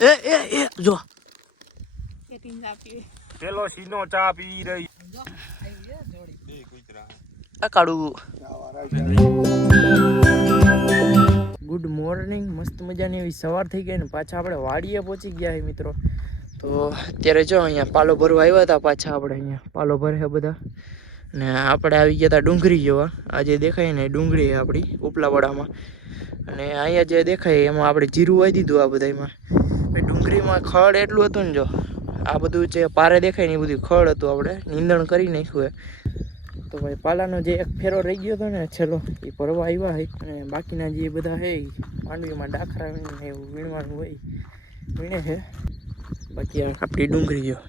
એ એ એ જો. પેલો સીનો ચા પી રહી. આ કાળું. ગુડ મોર્નિંગ મસ્ત મજાની એવી સવાર થઈ ગઈ ને પાછા આપણે વાડીએ પહોંચી ગયા છે મિત્રો. તો અત્યારે જો અહીંયા પાલો ભરવા આવ્યા હતા પાછા આપણે અહીંયા પાલો ભરે બધા. ને આપણે આવી ગયા હતા ડુંગળી જેવા. આજે દેખાય ને ડુંગળી આપણી ઉપલાવાડામાં. અને અહીંયા જે દેખાય એમાં આપણે જીરું વાવી દીધું આ બધામાં ડુંગળીમાં ખડ એટલું હતું ને જો, આ બધું જે પારે દેખાય ને એ બધું ખડ હતું આપણે, નીંદણ કરી નાખ્યું એ. તો ભાઈ, પાલાનો જે એક ફેરો રહી ગયો હતો ને, છેલ્લો, એ ભરવા આવ્યા હોય અને બાકીના જે બધા હે માંડવીમાં ડાખરા એવું વીણવાનું હોય, વીણે છે બાકી આપણી ડુંગળી ગયો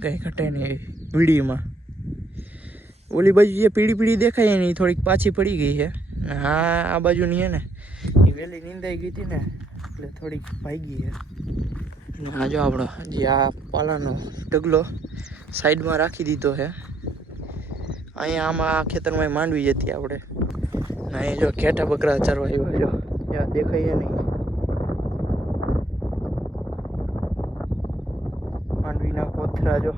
કંઈ ઘટે ને વીડીમાં. ઓલી બાજુ જે પીળી પીળી દેખાય ને, એ થોડીક પાછી પડી ગઈ છે હા આ બાજુની છે ને, એ વહેલી નીંદાઈ ગઈ હતી ને, એટલે થોડીક ભાગી છે અને આ જો આપણો જે આ પાલાનો ઢગલો સાઈડમાં રાખી દીધો છે. અહીંયા આમાં આ ખેતરમાં માંડવી જતી આપણે. ને અહીં જો ઘેટા બકરા ચરવા આવ્યા જો ત્યાં દેખાય નહીં. માંડવીના કોથરા જો.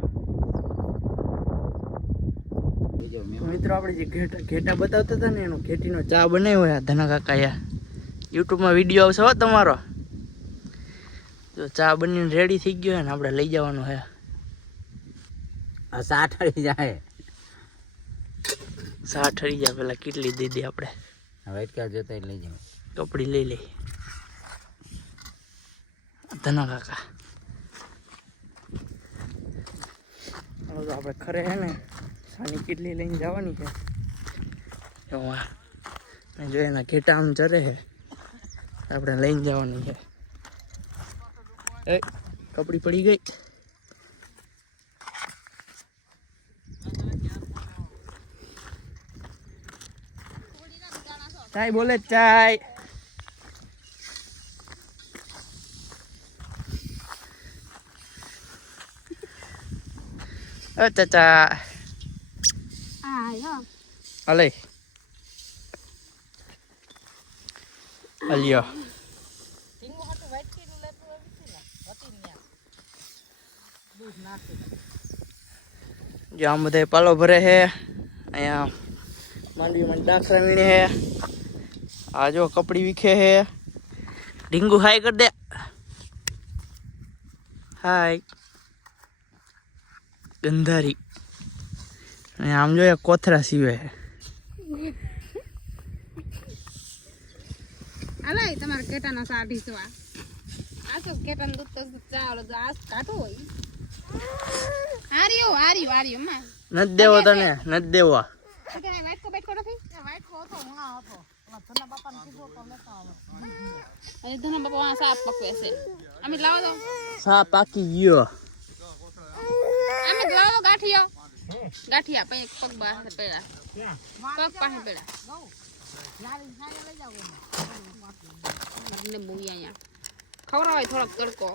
મિત્રો, આપણે જે ઘેટા ઘેટા બતાવતા હતા ને, એનો ઘેટીનો ચા બનાવ્યો ધના કાકાએ યુટ્યુબમાં વીડિયો આવશે હો તમારો. જો ચા બનીને રેડી થઈ ગયો ને આપણે લઈ જવાનું છે. આ સાઠ અડી જાય. સા ઠરી જાય પેલા કેટલી દીધી આપણે. વાઈટ ક્યાં જતા લઈ જાવ કપડી લઈ લઈ ધના કાકા. તો આપણે ખરે હે ને સાની કેટલી લઈને જવાની છે. જો એના ઘેટા આમ ચરે છે. આપણે લઈને જવાની છે. એ કપડી પડી ગઈ. ચાય બોલે ચાય. અ ચાચા. અલે અલિયો જો આમ બધા પાલો ભરે છે. અહીંયા માંડવીમાં ડાખરા વીણે છે. આ જો કપડી વીખે છે. ઢીંગુ હાય કરી દે. હાય. ગંધારી. અને આમ જો કોથરા સીવે છે. અલાય તમારે કેટાના સાઢી સવા આ તો કેટાનું દૂધ તો ચાવડો તો આ કાઢો હોય. આર્યો આર્યો આર્યો માં નથી દેવો તને નથી દેવો. વાટકો બેઠકો નથી? વાટકો હતો હું આ હતો. ધના બાપાને કીધું તો લેતા આવો. અરે ધના બાપા સાપ પકવે છે. અમે લાવો દો સા પાકી ગયો. અમે લાવો ગાંઠિયો. ગાંઠિયા પે પગ બહાર પેડા પગ પાસે પેડા ને બોઈ અહીંયા. ખવડાવે થોડોક તડકો.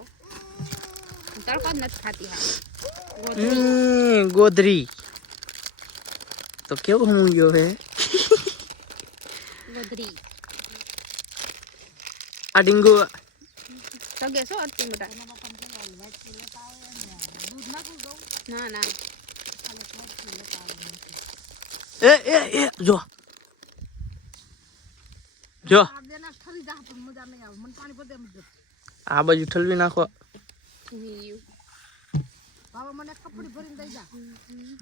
તડકો જ નથી ખાતી હા હમ, ગોધરી. તો કેવો હું ગયો હે? ગોધરી. આ ડીંગુ સગે છો અડતી મોટા ના ના. એ એ એ જો. જો. આ બાજુ ઠલવી નાખો.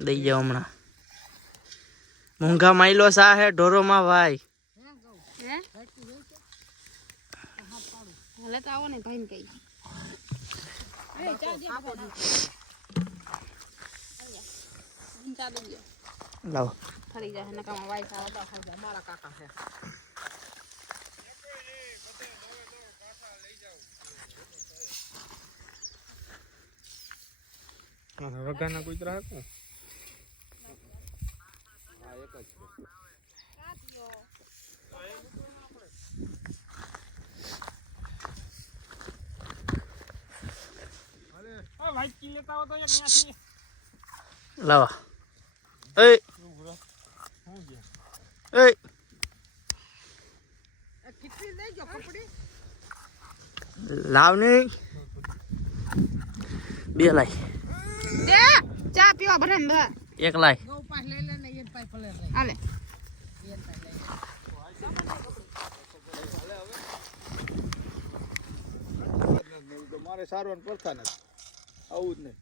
દઈ જાઓ હમણાં. મોંઘા માઇલો સા હે આવો ને ભાઈ લાવો. ફરી જાય નકામાં વાય જાય. મારા કાકા છે વગાના કૂતરા હતું લાવા. એ એ લાવ નહીં. બે લાય. દે ચા પીવા બધાને બધા એક લાય હાલે. મારે સારવાર પડતા નથી. આવું જ નહીં.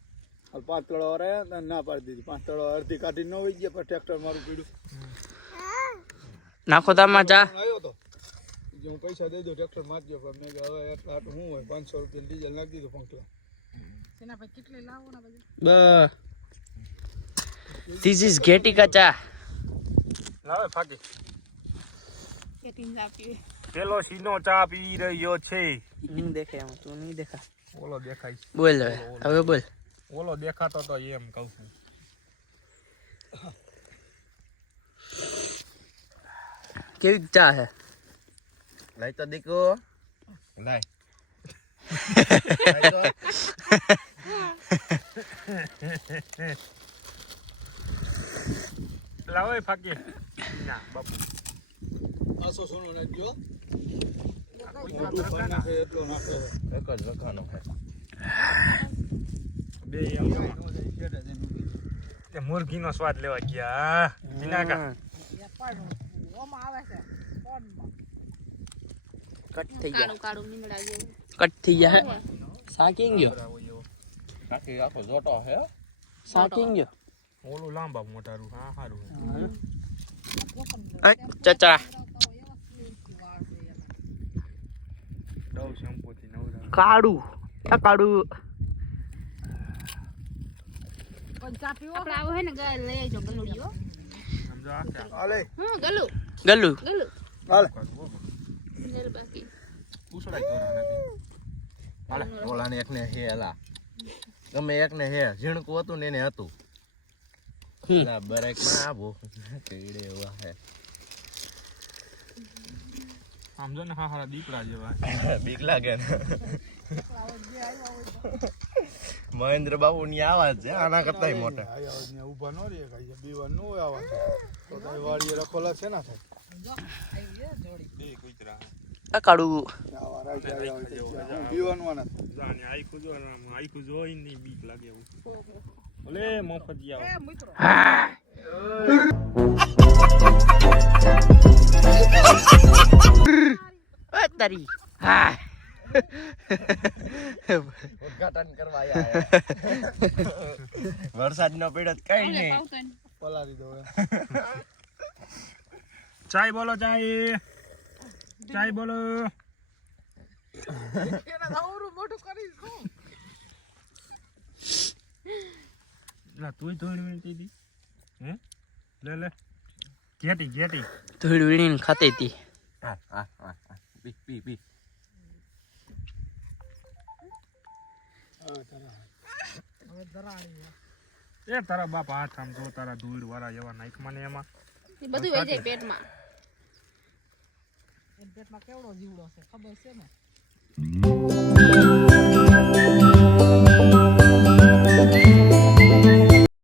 હાલ પાંચ તળો રહ્યા ના પાડી દીધી. પાંચ તળો અડધી કાઢી ન હોય ગયા પણ ટ્રેક્ટર મારું પીડ્યું. નાખો તામાં ચા. આવ્યો તો. હું પૈસા દઈ દઉં ટ્રેક્ટર મારજો. પણ મેં હવે એટલા હું હોય પાંચસો રૂપિયા ડીઝલ નાખી દીધું પંખલા ધીસ ઇઝ ઘેટિકા ચા લાવે ફાકી પેલો સીનો ચા પી રહ્યો છે. નહીં દેખે હું તું નહીં દેખા. ઓલો દેખાય. બોલ હવે હવે બોલ. ઓલો દેખાતો તો એમ કહું છું. કેવી ચા હે? લાઈ તો દીકો લાય. લાવે ફાકી. ના બાપુ. આસો સોનો ને મોટું મુરઘી નાખે એટલો નાખે. એક જ વખાનો છે. બે એમ. તે મુરગીનો સ્વાદ લેવા ગયા. કટ થઈ ગયા કટ થઈ ગયા સાકી ગયો? આખી આખો જોટો હે? સાકીંગ ગયો. ઓલું લાંબા મોટારું હા સારું ચચા. કાળું. આ કાળું. આવો હે ને સમજો આખા હાલે ઓલાને એકને હે ઝીણકું હતું ને એને હતું. બરાકમાં આવો. કેડે એવા હે. સમજો ને હા હારા દીકરા જેવા. બીક લાગે ને. મહેન્દ્ર બાબુ ની આવાજ છે આના કરતા મોટા. ઊભા નો ઊભા કઈ બીવા નો આવાજ આવા તો તારી રખોલા છે ના થાય? બે કૂતરા. કાળું. ભલે મફત તારી. હા. ઉદઘાટન કરવા વરસાદ નો પીડત કઈ નહીં. પલારી દો. ચાય બોલો ચાય. ચાય બોલો. હે? લે લે. ઘેટી ઘેટી. ધૂળ વીણીને ખાતી હતી. હા હા હા હા. પી પી પી. એ તારા બાપ હાથ આમ જો તારા ધૂળ વાળા એવા નાખ મને એમાં બધું વહી જાય પેટમાં. હમ.